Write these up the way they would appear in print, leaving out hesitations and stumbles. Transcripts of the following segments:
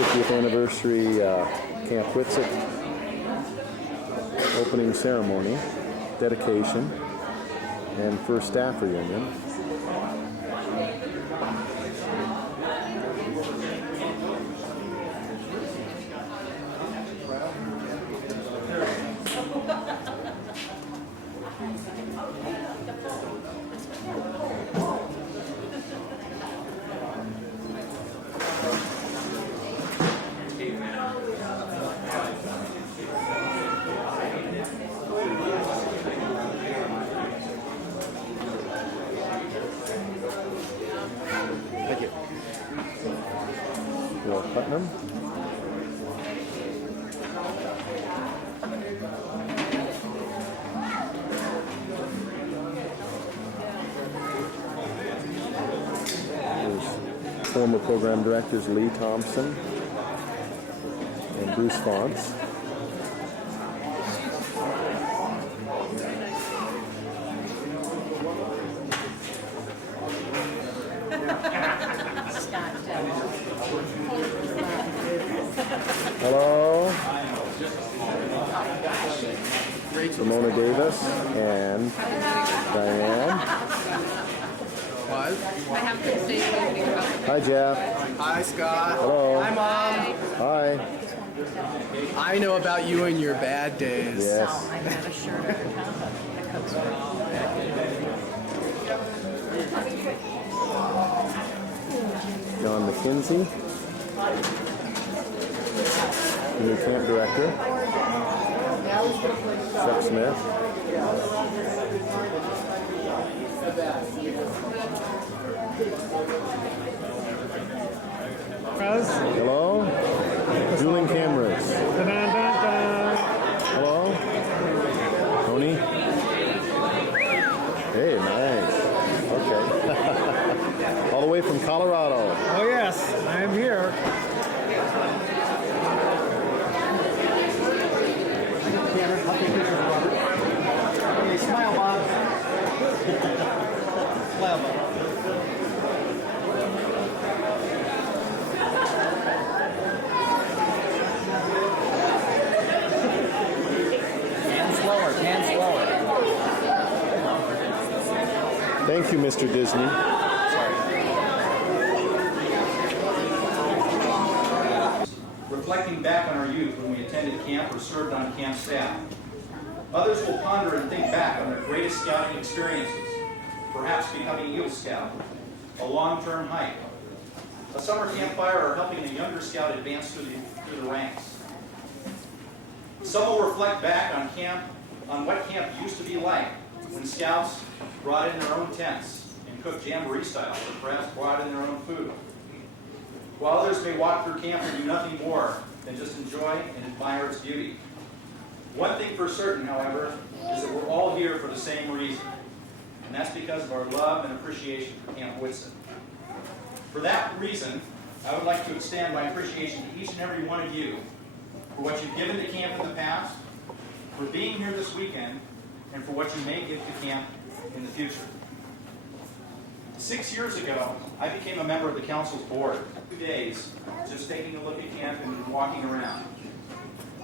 50th anniversary Camp Whitsett opening ceremony, dedication, and first staff reunion. Thank you. Will Putnam. There's former program directors Lee Thompson and Bruce Fonts. Hello, Ramona Davis and Diane. What? I have to say something about it. Hi, Jeff. Hi, Scott. Hello. Hi, Mom. Hi. I know about you and your bad days. Yes. I have a shirt that comes from. John McKenzie, the new camp director. Chuck Smith. Hello. Dueling cameras. Hello. Tony. Hey, nice. Okay. All the way from Colorado. Oh yes, I am here. Okay, smile, Bob. Smile, Bob. Hands slower, hands slower. Thank you, Mr. Disney. Reflecting back on our youth when we attended camp or served on camp staff. Others will ponder and think back on their greatest scouting experiences, perhaps becoming Eagle Scout, a long-term hike, a summer campfire, or helping a younger scout advance through the ranks. Some will reflect back on what camp used to be like when scouts brought in their own tents and cooked jamboree style, or perhaps brought in their own food. While others may walk through camp and do nothing more than just enjoy and admire its beauty. One thing for certain, however, is that we're all here for the same reason, and that's because of our love and appreciation for Camp Whitsett. For that reason, I would like to extend my appreciation to each and every one of you for what you've given to camp in the past, for being here this weekend, and for what you may give to camp in the future. 6 years ago, I became a member of the council's board. 2 days, just taking a look at camp and walking around.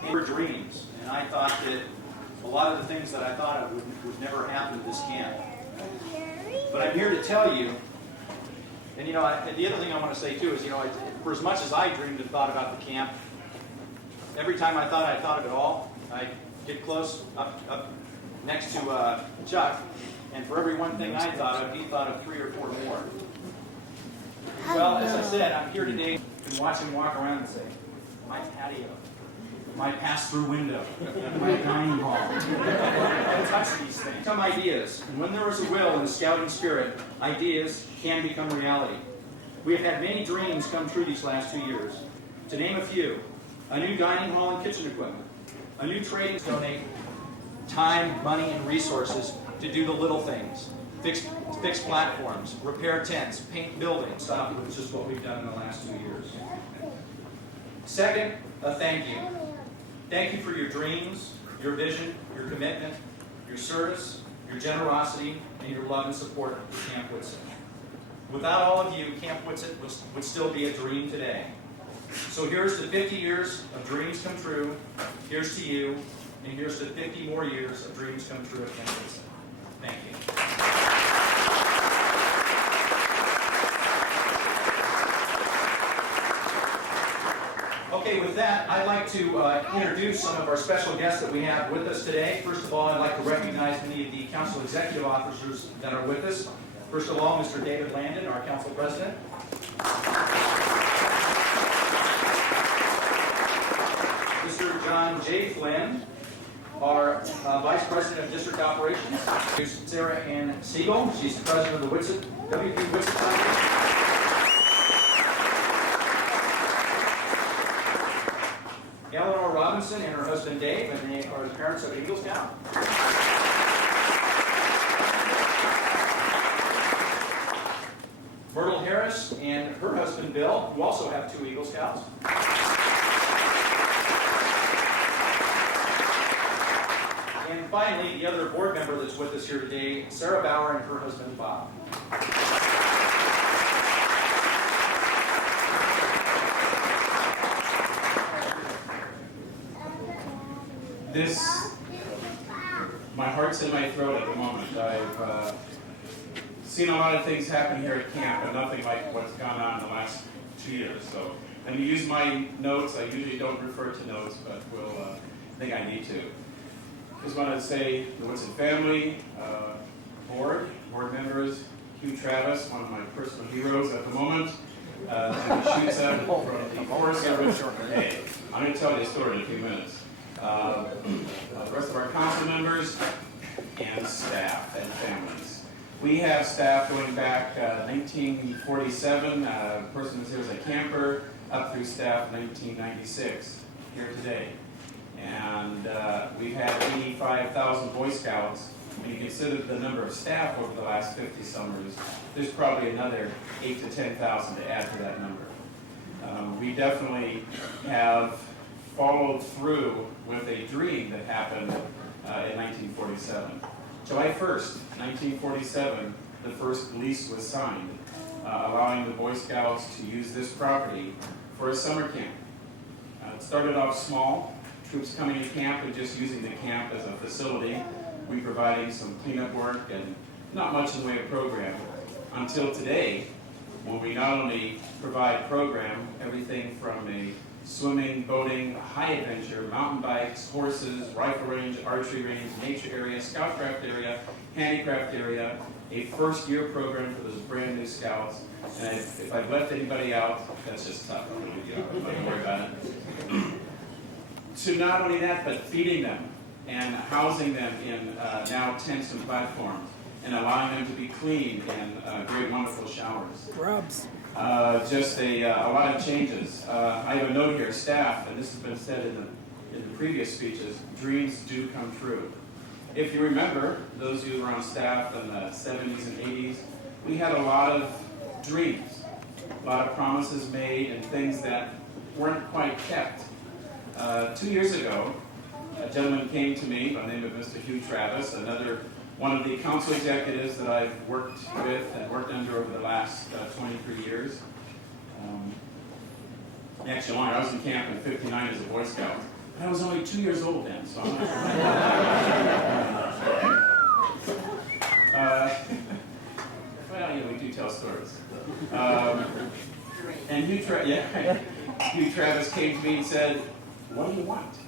They were dreams, and I thought that a lot of the things that I thought of would never happen at this camp. But I'm here to tell you, and the other thing I want to say too is, for as much as I dreamed and thought about the camp, every time I thought of it all, I'd get close up next to Chuck, and for every one thing I thought of, he thought of 3 or 4 more. Well, as I said, I'm here today to watch him walk around and say, my patio, my pass-through window, my dining hall. I touch these things. Some ideas, and when there is a will and a scouting spirit, ideas can become reality. We have had many dreams come true these last 2 years. To name a few, a new dining hall and kitchen equipment, a new trading, donate time, money, and resources to do the little things. Fix platforms, repair tents, paint buildings, stuff, which is what we've done in the last 2 years. Second, a thank you. Thank you for your dreams, your vision, your commitment, your service, your generosity, and your love and support for Camp Whitsett. Without all of you, Camp Whitsett would still be a dream today. So here's to 50 years of dreams come true. Here's to you. And here's to 50 more years of dreams come true at Camp Whitsett. Thank you. Okay, with that, I'd like to introduce some of our special guests that we have with us today. First of all, I'd like to recognize many of the council executive officers that are with us. First of all, Mr. David Landon, our council president. Mr. John J. Flynn, our Vice President of District Operations. There's Sarah Ann Siegel. She's the President of the WP Whitsett Foundation. Eleanor Robinson and her husband Dave, and they are the parents of Eagle Scout. Myrtle Harris and her husband Bill, who also have 2 Eagle Scouts. And finally, the other board member that's with us here today, Sarah Bauer and her husband Bob. My heart's in my throat at the moment. I've seen a lot of things happen here at camp, and nothing like what's gone on in the last 2 years. So, and you use my notes. I usually don't refer to notes, but I think I need to. Just wanted to say the Whitsett family, board members, Hugh Travis, one of my personal heroes at the moment, and he shoots up from the Forest Service. Hey, I'm going to tell you a story in a few minutes. The rest of our council members and staff and families. We have staff going back 1947, a person who's here as a camper, up through staff 1996, here today. And we've had 85,000 Boy Scouts. When you consider the number of staff over the last 50 summers, there's probably another 8,000 to 10,000 to add to that number. We definitely have followed through with a dream that happened in 1947. July 1st, 1947, the first lease was signed, allowing the Boy Scouts to use this property for a summer camp. It started off small, troops coming to camp and just using the camp as a facility. We providing some cleanup work and not much in the way of program, until today, when we not only provide program, everything from a swimming, boating, high adventure, mountain bikes, horses, rifle range, archery range, nature area, scoutcraft area, handicraft area, a first-year program for those brand new scouts. And if I've left anybody out, that's just tough. I'm not worry about it. To not only that, but feeding them and housing them in now tents and platforms, and allowing them to be cleaned in great, wonderful showers. Grubs. Just a lot of changes. I have a note here, staff, and this has been said in the previous speeches, dreams do come true. If you remember, those of you who were on staff in the 70s and 80s, we had a lot of dreams, a lot of promises made and things that weren't quite kept. 2 years ago, a gentleman came to me by the name of Mr. Hugh Travis, another one of the council executives that I've worked with and worked under over the last 23 years. Actually, longer. I was in camp in '59 as a Boy Scout. I was only 2 years old then, so I'm not well, we do tell stories. And Hugh Travis came to me and said, "What do you want?"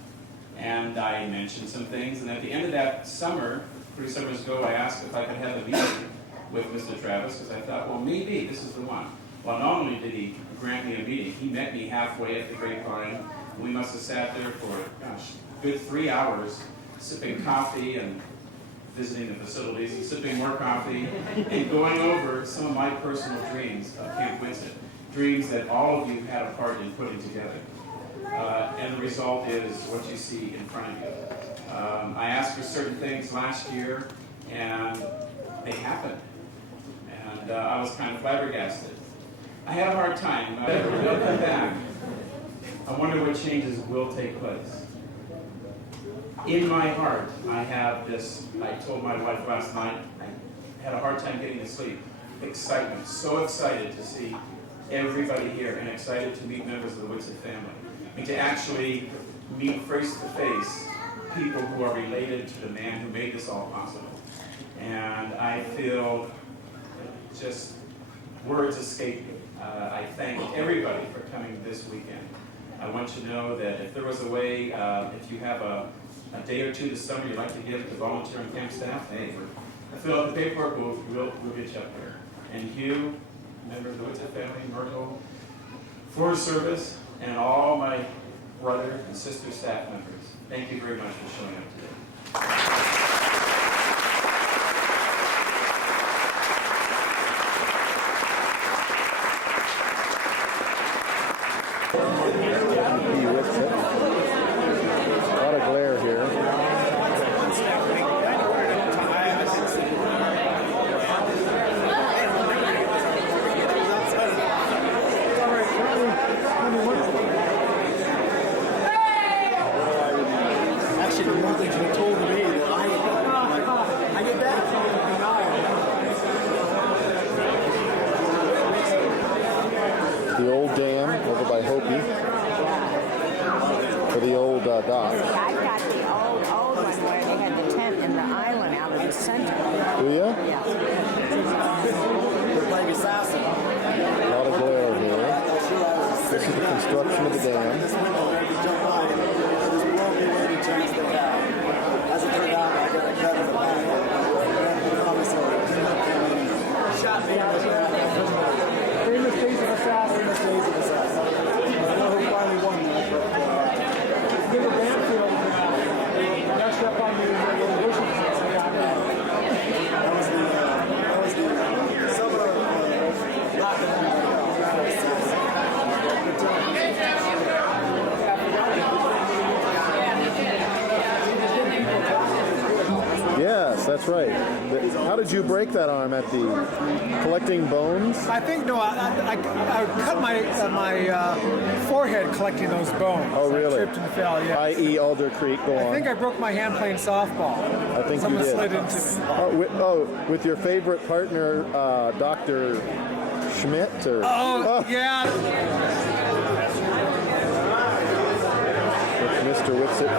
And I mentioned some things, and at the end of that summer, 3 summers ago, I asked if I could have a meeting with Mr. Travis, because I thought, well, maybe this is the one. Well, not only did he grant me a meeting, he met me halfway at the Grapevine. We must have sat there for, gosh, good 3 hours, sipping coffee and visiting the facilities, and sipping more coffee, and going over some of my personal dreams of Camp Whitsett, dreams that all of you had a part in putting together. And the result is what you see in front of you. I asked for certain things last year, and they happened. And I was kind of flabbergasted. I had a hard time. They'll come back. I wonder what changes will take place. In my heart, I have this, I told my wife last night, I had a hard time getting to sleep. Excitement, so excited to see everybody here and excited to meet members of the Whitsett family and to actually meet face to face people who are related to the man who made this all possible. And I feel just words escape me. I thank everybody for coming this weekend. I want you to know that if there was a way, if you have a day or two this summer you'd like to give to volunteer and camp staff, hey, fill out the paperwork, we'll get you up there. And Hugh, member of the Whitsett family, Myrtle, Forest Service, and all my brother and sister staff members, thank you very much for showing up today. Whitsett. A lot of glare here. Actually, the one thing you told me that I get that. The old dam over by Hopi. For the old dock. I got the old one where they had the tent and the island out of the center. Do ya? Yeah. Like assassin. A lot of glare here. This is the construction of the dam. This window there to jump by. There's one only chance they have. As it turned out, I got a cut in the back. Shot me. Famous days of assassin. Famous days of assassin. I know who finally won that. Give a Banfield messed up on the worship house. That was the summer Yes, that's right. How did you break that arm at the collecting bones? I think no. I cut my forehead collecting those bones. Oh, really? I tripped and fell. Yeah. I.e. Alder Creek. Go I on. think I broke my hand playing softball. I think Someone you did. slid into me. With your favorite partner, Dr. Schmidt? Or? Oh, yeah. With Mr. Whitsett.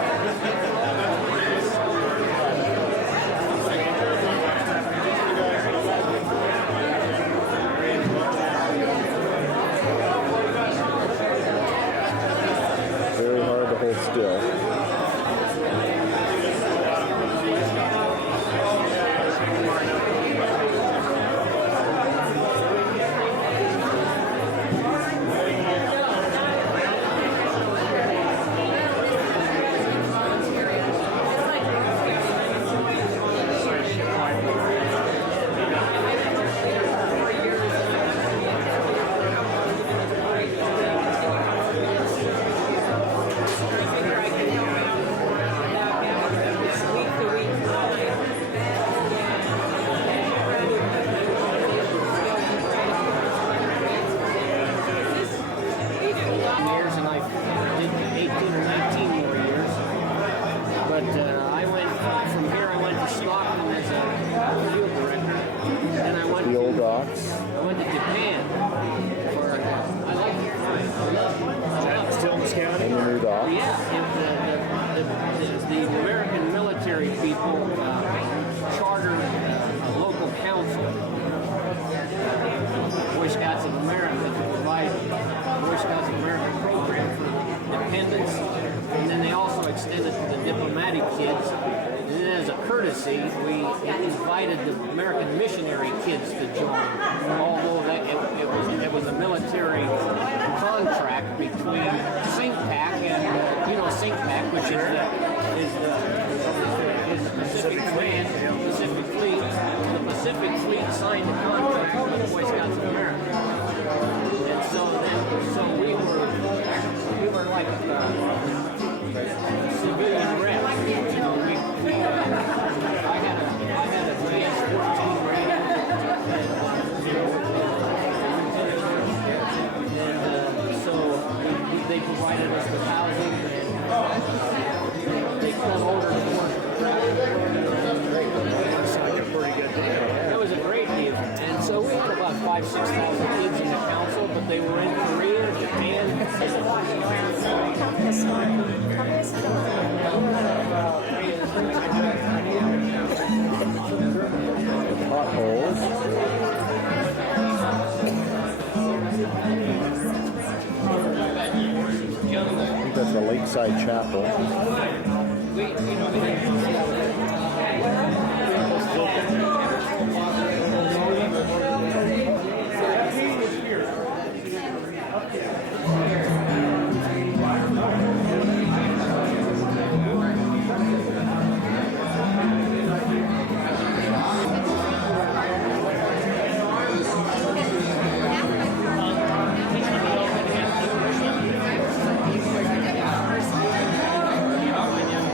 Very hard to hold still. years, and I did 18 or 19 more years. But I went from here. I went to Scotland as a field director, and I went The to, old docks. I went to Japan. For I like it. Still in this county? And the new docks. Yeah, if the American military people chartered a local council, Boy Scouts of America, to provide Boy Scouts of America program for dependents, and then they also extended to the diplomatic kids. And then as a courtesy, we invited the American missionary kids to join, although it was a military contract between SINCPAC and, SINCPAC, which is the Pacific Command, Pacific Fleet. The Pacific Fleet signed a contract with the Boy Scouts of America. And so we were like civilian reps. I had a advanced 14 rank. And so they provided us with housing, and they pulled over to work. It was a great deal. And so we had about 5,000 to 6,000 kids in the council, but they were Lakeside Chapel. We, you know,